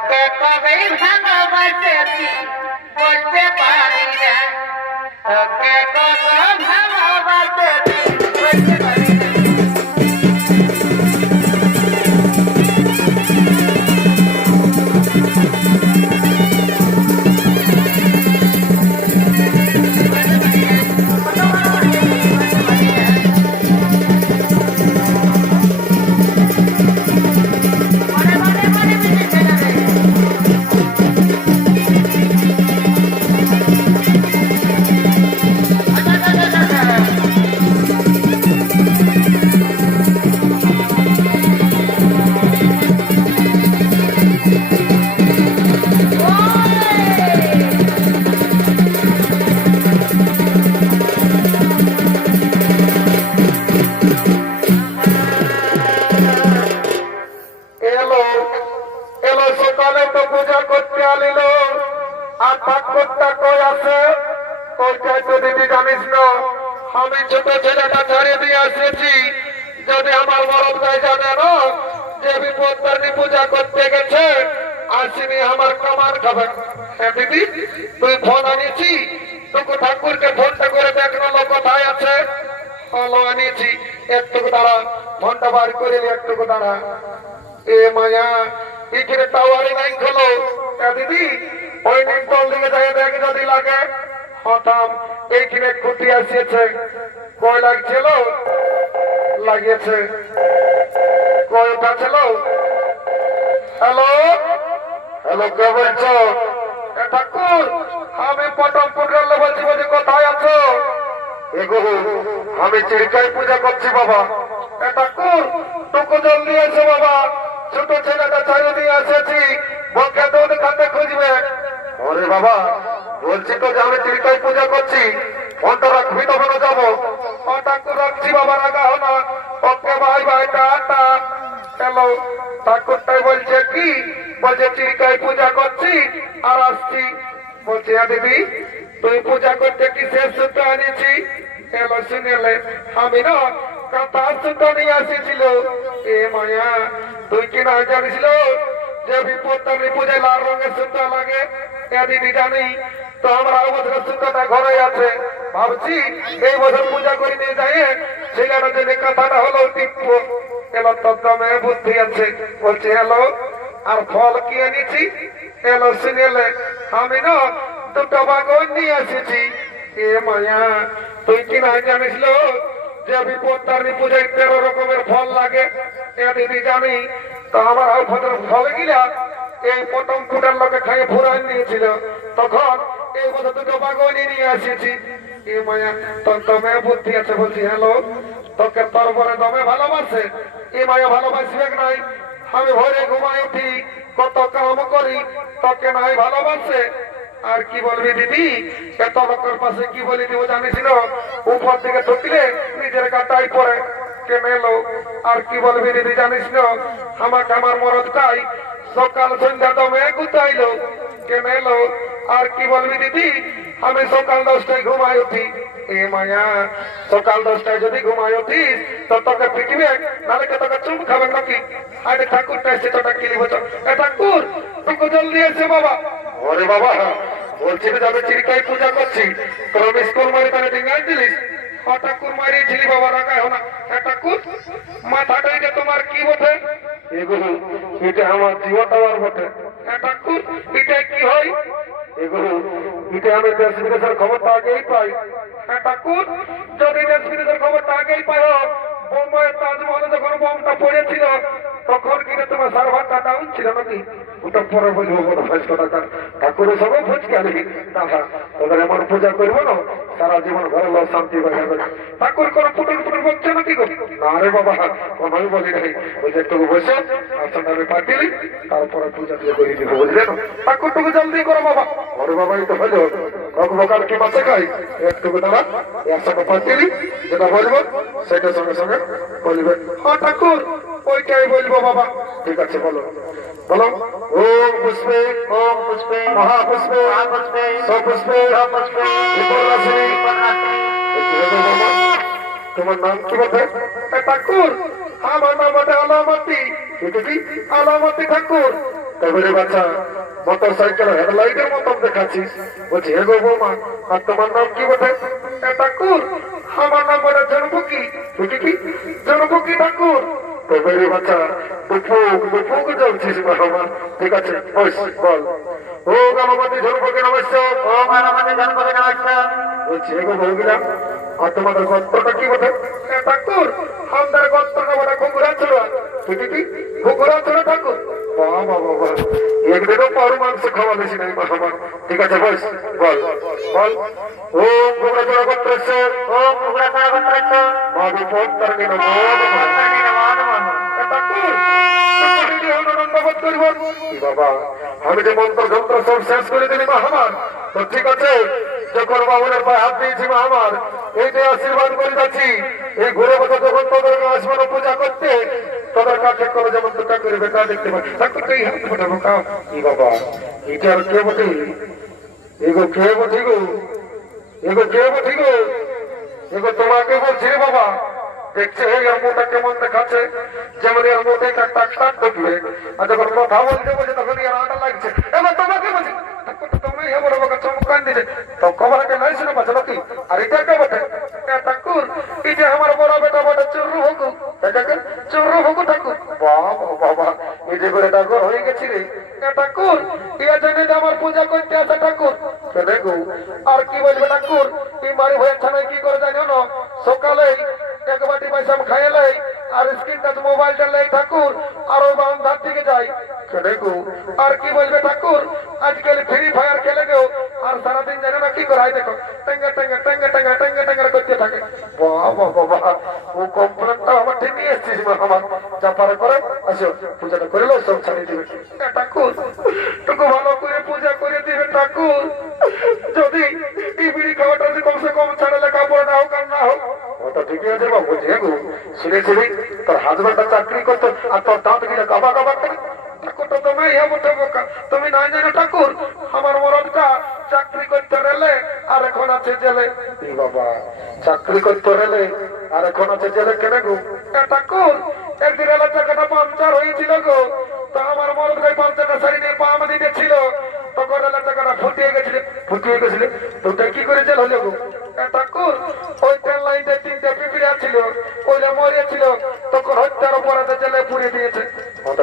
তোকে কবে ভালোবাসেছি বলতে পারি না। তোকে কত ভালোবাসেছি এলো তো পূজা করতে আলিল আর ঠাকুরটা কই আছে? ওইটাই তো দিদি জানিস না। আমি ছোট ছেলেটা ছেড়ে দিয়ে এসেছি। যদি আমার বড় ভাই জানে না যে বিপত্তারিণী পূজা করতে গেছে আসিনি আমার কামার খাবে হ্যাঁ দিদি, তুই ফোন আনিছি তোকে ঠাকুরকে ফোনটা করে দেখ লোক কোথায় আছে। হলো আনিছি একটু দাঁড়া, ফোনটা বার করে একটুকু দাঁড়া। এ মায়া এখানে টাওয়ারে নাই খোলো। দিদি, ওই নিমতল দিকে যাই দেখ যদি লাগে। হঠাৎ এইখানে খুঁটি আসিয়েছে। কয় লাগছিল? লাগিয়েছে। কয় ওটা ছিল? হ্যালো? হ্যালো, কে বলছো? ঠাকুর, আমি পটমপুর গেলে বলছি বলছি কোথায় আছো? আমি চিড়কাই পূজা করছি বাবা। ঠাকুর, টুকু জলদি এসো বাবা। ছোট ছেলেটা ছাড়িয়ে দিয়ে এসেছি বকে দুধ খাতে খুঁজবে। ওরে বাবা, বলছি তো যে আমি চিড়কাই পূজা করছি। ফোনটা রাখবি তখন যাব। ঠাকুর রাখছি বাবা হলো ওকে ভাই ভাই টাটা ঠাকুরটাই বলছে কি? বলছে চিড়কাই পূজা করছি আর আসছি। বলছি হ্যাঁ দিদি, তুই পূজা করতে কি শেষ সূত্র আনিছি এলো শুনেলে আমি না কথা সূত্র নিয়ে আসেছিল এ মায়া তুই কি না জানিছিল যে বিপত্তানি পূজায় লাল রঙের সূত্র লাগে। জানি, তো আমরা বছর সূত্রটা ঘরে আছে। ভাবছি, এই বছর পূজা করে নিয়ে যাই ছেলেটা যদি কথাটা হলো টিপবো দমে বুদ্ধি আছে। বলছে হ্যালো আর ফল কি এনেছি? আমি না দুটো বাগন নিয়ে এসেছি। এ মায়া, তুই কি না জানিস যে তেরো রকমের ফল লাগে জানি, তো আমার আউ ফলের ফল গিলা এই লোকে নিয়েছিল তখন এই দুটো বাগনই নিয়ে মায়া দমে বুদ্ধি আছে বলছি, হ্যালো, তোকে দমে ভালোবাসে, এ মায়া ভালোবাসবে নাই? আমি ভোরে ঘুমাই উঠি কত কাম করি, তোকে নাই ভালোবাসে আর কি বলবি দিদি? এত লোকের পাশে কি বলি দিব জানিছিল উপর দিকে ঠুকলে নিজের কাটাই পরে লো আর কি বলবি দিদি জানিস আমাকে আমার সকাল সন্ধ্যা গুতাইলো। লো আর কি বলবি দিদি? আমি সকাল দশটায় ঘুমাই উঠি। এ মায়া, সকাল দশটায় যদি ঘুমাই উঠিস, তো তোকে পিটিবে? নাহলে তোকে চুম খাবে নাকি? আরে ঠাকুরটা এসে তোটা কিলি বলছো এ ঠাকুর, তোকে জলদি এসে বাবা। ওরে বাবা বলছি, আমি চিরকাই পূজা করছি। তোর স্কুল মারি তাহলে ডিঙ্গাই দিলিস বাবা রাখা না। ঠাকুর তোমার কি বটে? এগুলো এটা আমার বটে। এ ঠাকুর, এটা কি হয়? এগুলো এটা আমি দেশ বিদেশের খবরটা আগেই পাই। ঠাকুর, যদি দেশ বিদেশের খবরটা আগেই পাই বোম্বাইয়ের তাজমহলে যখন বোমটা পড়েছিল, তখন কিনা তোমার সার্ভারটা ডাউন ছিল নাকি? ওটা পরে বলব বড় পাঁচশো টাকা ঠাকুরের সবাই আনি না হ্যাঁ তোদের এমন পূজা করব না, সারা জীবন ঘরে লোক শান্তি বাজা যাবে ঠাকুর কোনো পুটুর পুটুর বলছে নাকি গো? না রে বাবা, কোনোই বলি নাই। ওই যে একটু বসে আমি পাঠিয়ে তারপরে পূজা দিয়ে করে দিব বুঝলেন ঠাকুরটুকু জলদি করো বাবা। ওরে বাবা, এই তো হলো। কক বকার কি মাছে খাই? একটু দাঁড়া একসাথে পাঠিয়ে যেটা বলব, সেটা সঙ্গে সঙ্গে বলবে। হ্যাঁ ঠাকুর। ওইটাই বলব বাবা? ঠিক আছে, বলো। বলো। ওম পুষ্পে ওম পুষ্পে মহাপুষ্পে মহাপুষ্পে সপুষ্পে সপুষ্পে তোমার নাম কি বলবে ঠাকুর, আমার নাম বটে আলামতি। আলামতি ঠাকুর। তবে বাচ্চা মোটর সাইকেল মতন দেখাচ্ছিস বলছি, হে বৌমা, আর তোমার নাম কি বটে? ঠাকুর, আমার নাম কি ঠাকুর। তবে বাচ্চা দুপুক দুপুক জ্বলছিস বাবা ঠিক আছে বস বল। ও গণপতি জনপুকি নমস্কার। আনন্দে গণপতি নমস্কার। বলছি এগো বলবিরা আর তোমাদের গল্পটা কি বটে? ঠাকুর আমাদের ঘুঘুরা চোরা তুই কি ঘুঘুরা চোরা ঠাকুর। বস আমি যে মন্ত্র যন্ত্র সব শেষ করে দিলি মা আমার তো ঠিক আছে যখন বাবনের পায়ে হাত দিয়েছি মা আমার এই যে আশীর্বাদ করে যাচ্ছি এই ঘুরে বছর যখন তোদের আসমান পূজা করতে তোদের কাছে করে যেমন দুটা করে বেটা দেখতে পাই ঠাকুর তো এই হাত ফোটাবো, কাও। কি বাবা, এটা আর কে বটে? এগো কে বটি গো? এগো কে বটি গো? এগো তোমাকে বলছি রে বাবা, দেখছে এই আর মোটা কেমন দেখাচ্ছে? যেমন এর মধ্যে একটা টাক করবে আর যখন কথা বলতে বলছে তখন এর আটা লাগছে এবার তোমাকে বলছি ঠাকুর তো তুমি হে বড় বাবা চমকান দিলে তো খবর একটা নাই শুনে পাচ্ছ নাকি আর এটা কে বটে এ ঠাকুর এটা আমার বড় বেটা বটে চুরু হকু এটাকে চুরু হকু ঠাকুর বাবা বাবা এই যে করে ঠাকুর হয়ে গেছি রে এ ঠাকুর ইয়া জন্য যে আমার পূজা করতে আসে ঠাকুর কেন গো আর কি বলবে ঠাকুর? এই মারি ভয়ের থানায় কি করে জানো না সকালেই এক বাটি পয়সা খাইলে আর স্ক্রিন টাচ মোবাইলটা লেই ঠাকুর, আর ওই বাম ধার দিকে যাই দেখো আর কি বলবে ঠাকুর? আজকাল ফ্রি ফায়ার খেলে গেও আর সারাদিন জানে না কি করাই দেখো। টেঙ্গা টেঙ্গা টেঙ্গা টেঙ্গা টেঙ্গা টেঙ্গা করতে থাকে। বাবা বাবা, ও কমপ্লেনটা আমার ঠিক এসেছিস আমার। যা পারে করে, আসো। পূজাটা করে লো সব ছাড়িয়ে দিবে। তোর হাজবেন্ডটা চাকরি করতো, আর তোর দাঁত কাবা কাবা করে ঠাকুরটা ফুটিয়ে গেছিল, ফুটিয়ে কি করে জেল হলো গো? ঠাকুর, ওই ট্রেন লাইনটা তিনটা পিপিড়া ছিল ওইটা মরিয়েছিল হত্যার অপরাধে জেলে পুড়িয়ে দিয়েছে।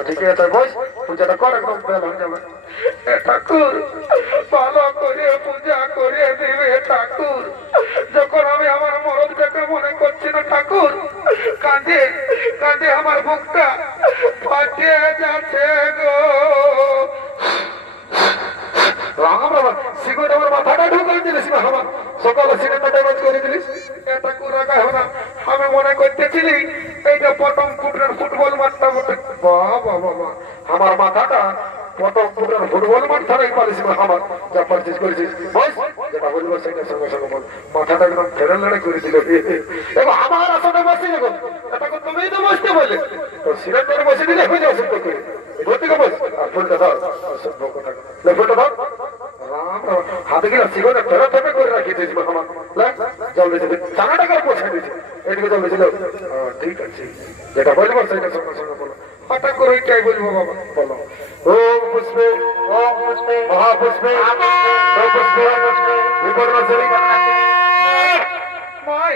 ঠিকই আছে, বস। পূজাটা কর, একদম হয়ে যাবে। ঠাকুর, ভালো করে পূজা করে দিবে ঠাকুর। না আমার যা পারছিস করেছিস বস, যেটা বলব সেটা সঙ্গে সঙ্গে বল। মাথাটা একদম ফেরে লড়াই করে দিল। এবার আমার আসনে বসে যাব এটা তুমি তো বসতে বলে তো সিলেন্ডারে বসে দিলে হয়ে যাবে সিদ্ধ করে। ধরতে বস, আর ফুলটা ধর অসভ্য কথা ফুলটা ধর। হাতে গেলে সিগনে ফেরত ফেরত করে রাখি দিয়েছি আমার জল দিয়েছে। চানা টাকা পৌঁছে দিয়েছে? এদিকে জল দিয়েছিল। ঠিক আছে। যেটা বলব সেটা সঙ্গে সঙ্গে বলো। হঠাৎ করে ওইটাই বলব বাবা? পুষ্পে ওম পুষ্পে মহাপুষ্পে পুষ্পে বিপর্ণাশরী মাই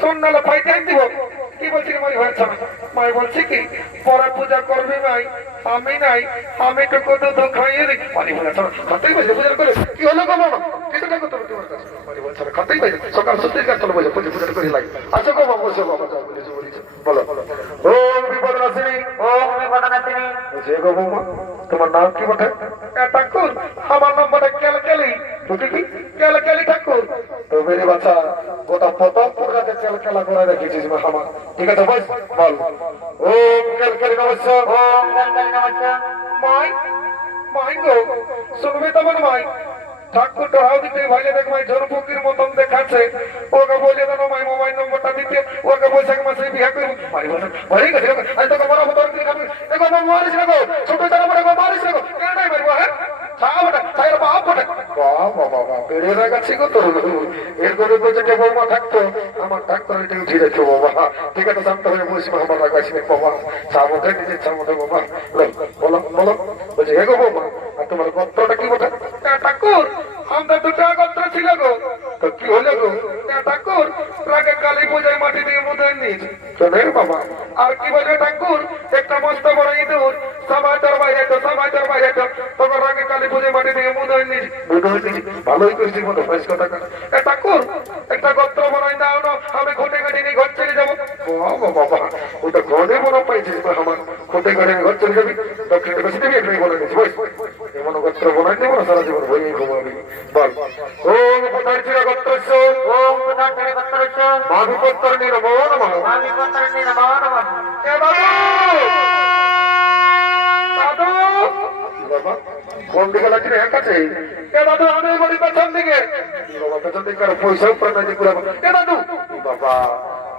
সন্ন্যালা পাইতে দিব। কি বলছি মাই না? মাই বলছি কি, পরে পূজা করবি মাই, আমি নাই, আমি তো কত তো খাইয়ে দেখি পানি বলে খাতেই পাইছে পূজা করে। কি হলো গো মামা কিছু না করতে তোমার কাছে। পানি বলছে না খাতেই পাইছে। সকাল সত্যি কাজ চলো বলে, পূজা পূজা করে লাগে আসো গো বাবা, বসো বাবা বলো ওম বিপদ তোমার নাম কি বটে? ঠাকুর আমার নাম বটে কেলকেলি। তুমি কি? কেলকেলি ঠাকুর। তো মেরে বাচ্চা গোটা প্রথম পুরাকে কেলকেলা করে রেখেছিস আমার। ঠিক আছে বল বল। ওম কেলকেলি নমস্কার। ওম গঙ্গা নমস্কার। মাই মাই গো শুনবি তো মাই। ঠাকুর ডরাও দিতে ভাইলে দেখ মাই ঝরপুকির মতন দেখাচ্ছে। ওকে বলে দেন, মাই মোবাইল নম্বরটা দিতে। ওকে বৈশাখ মাসে বিয়ে করবি মারি বলে মারি গেছে আজ তোকে বড় হতো কি খাবি দেখো বাবা মারিস না গো। ছোট জানা বড় গো, মারিস না গো। কেন নাই মারবো বাবা বাবা তোর। আমার বাবা। ঠিক আছে, শান্ত হয়ে আমার বাবা। বাবা। বলো বলো। বলছে, হে গো বৌমা, আর তোমার গত্রটা কি বটে? ঠাকুর আমরা দুটো গত্র ছিল গো। তো কি হলো গো? ঠাকুর, রাগে কালী পূজায় মাটি দিয়ে মুদাই নিয়েছে চলের বাবা, আর কি বলে ঠাকুর? একটা মস্ত বড় ইঁদুর। সমাচার বাইরে তো সমাচার বাইরে তো তখন রাগে কালী পূজায় মাটি দিয়ে মুদাই নিয়েছে মুদাই নিয়েছে ভালোই করেছি মতো পয়সা টাকা ঠাকুর, একটা গত্র বানাই দাও না, আমি ঘটে ঘটে নিয়ে ঘর চলে যাব। বাবা বাবা ওটা ঘরে বড় পাইছিস বা আমার। ঘটে ঘরে আমি ঘর চলে যাবি? দক্ষিণে বেশি দেবি এটাই বলে নিয়েছি বই এমন গত্র বানাই দেবো না সারা জীবন বই ঘুমাবি। বল। ও কোথায় ছিল ওম প্রধান ছেড়ে গত্রস্য? মাভি পত্র নমঃ। আমি গত্রস্য নমো নমঃ। এ বাবা! কোন দিকে লাগছে রে? কাছে। এ দাদু আমি বলি পেছন দিকে। বাবা পেছন দিকে পয়সা উপর না যে পুরা এ দাদু বাবা?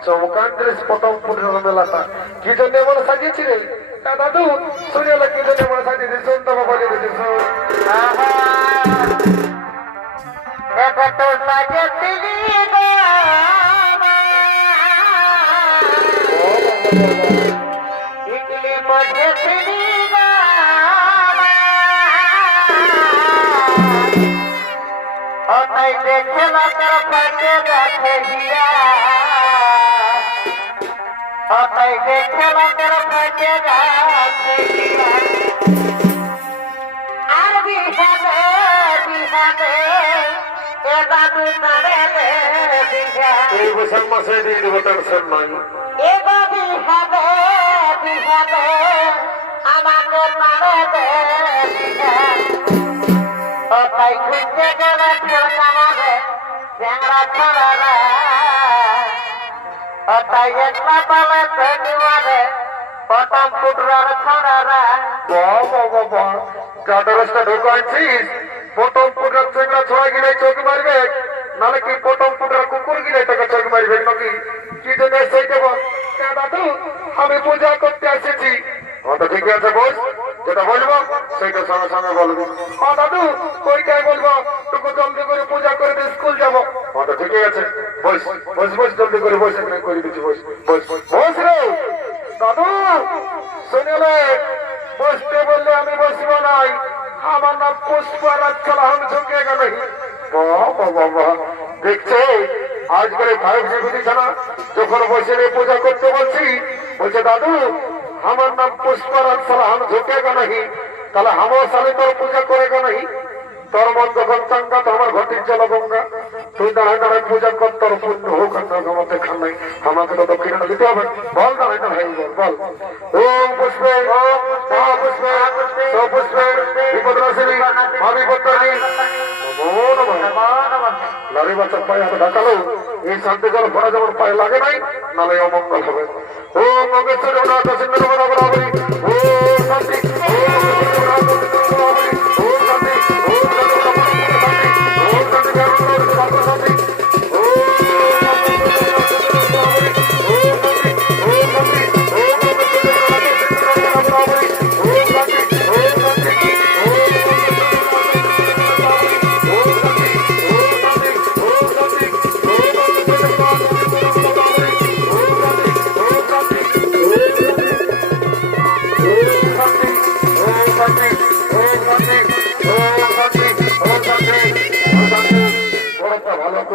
চমকান ড্রেস প্রথম পুরো মেলাটা কি জন্য এমন সাজিয়েছি রে এ দাদু আর বিহাবে বিহাবে এ বাবু তারে রে বিহা এই বৈশাখ মাসে দিয়ে দেবো টেনশন নাই এ বাবু বিহাবে বিহাবে আমাকে তারে ও তাই খুঁজতে গেলে মারে চ্যাংড়া ছড়ারা ও তাই পেটি মারে পটম হ্যাঁ ঠিক আছে, বস। যেটা বলব সেইটা সঙ্গে সঙ্গে বলব। হ্যাঁ দাদু ওইটাই বলব। তোকে জলদি করে পূজা করে স্কুল যাব। হ্যাঁ তো ঠিকই আছে। বস বস বস, জলদি করে বস করে দিচ্ছি, বস। বস। বাবা দেখছে আজকাল ফাইভ জি বিছানা যখন বসে পূজা করতে বলছি, বলছে, দাদু, আমার নাম পুষ্পরাজ চালাহন ঝুঁকে নাহি। তাহলে আমার সালে তোর পূজা করে গেল তোর মন যখন তো আমার ঘটির জল গঙ্গা, তুই দাঁড়ায় দাঁড়ায় পূজা কর, তোর পুণ্য হোক আমাদের খান নাই। আমাকে তো দক্ষিণা দিতে হবে। বল বল ওম পুষ্পে নারী বাচ্চার পায়ে হাতে ঢাকালো। এই শান্তি জল ভরা যেমন পায়ে লাগে নাই, নালে অমঙ্গল হবে। ও বরাবরি ও শান্তি।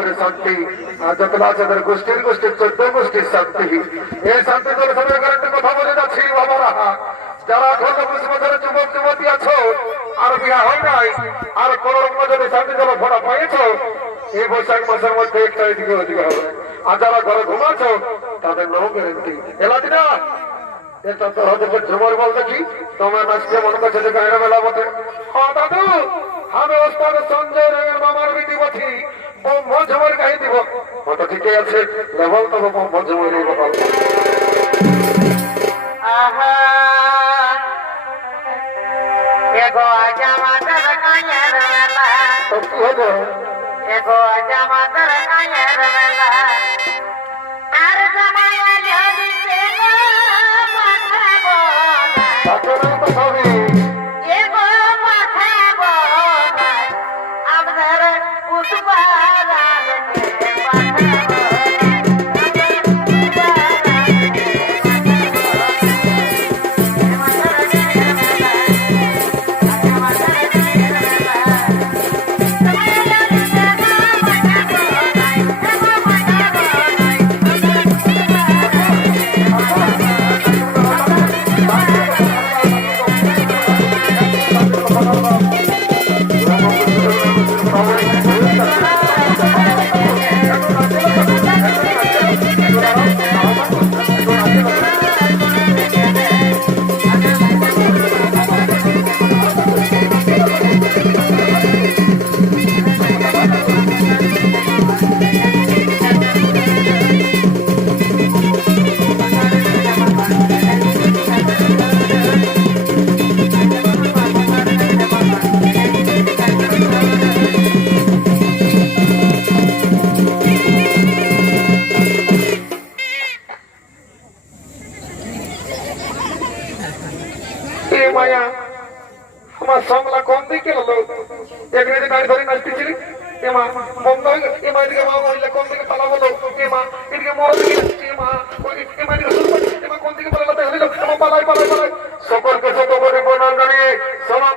করে শান্তি জগন্নাথের গোষ্ঠীর গোষ্ঠীর চোদ্দ গোষ্ঠীর শান্তি এই শান্তি দল সরকার একটা কথা বলে যাচ্ছি, বাবারা। যারা আঠারো বিশ বছরের যুবক, যুবতী আছো, আর বিয়া হয় নাই, আর কোন রকম যদি শান্তি দল ভরা পাইছ এই বৈশাখ মাসের মধ্যে একটা এদিকে ওদিকে হবে। আর যারা ঘরে ঘুমাচ্ছ তাদের নো গ্যারেন্টি। এলা না? এটা তো হতে ঝুমর বল দেখি। তোমার মনে করছে যে গায়ের বটে। হ্যাঁ, দাদু। আমি ওস্তাদ সঞ্জয় বিধি ও মজমর গাই দিব। ও তো ঠিকই আছে লেভেল তো মজমর গাইব আহা এগো জামাতার কানের মেলা তো কি হবে এগো জামাতার কানের মেলা আর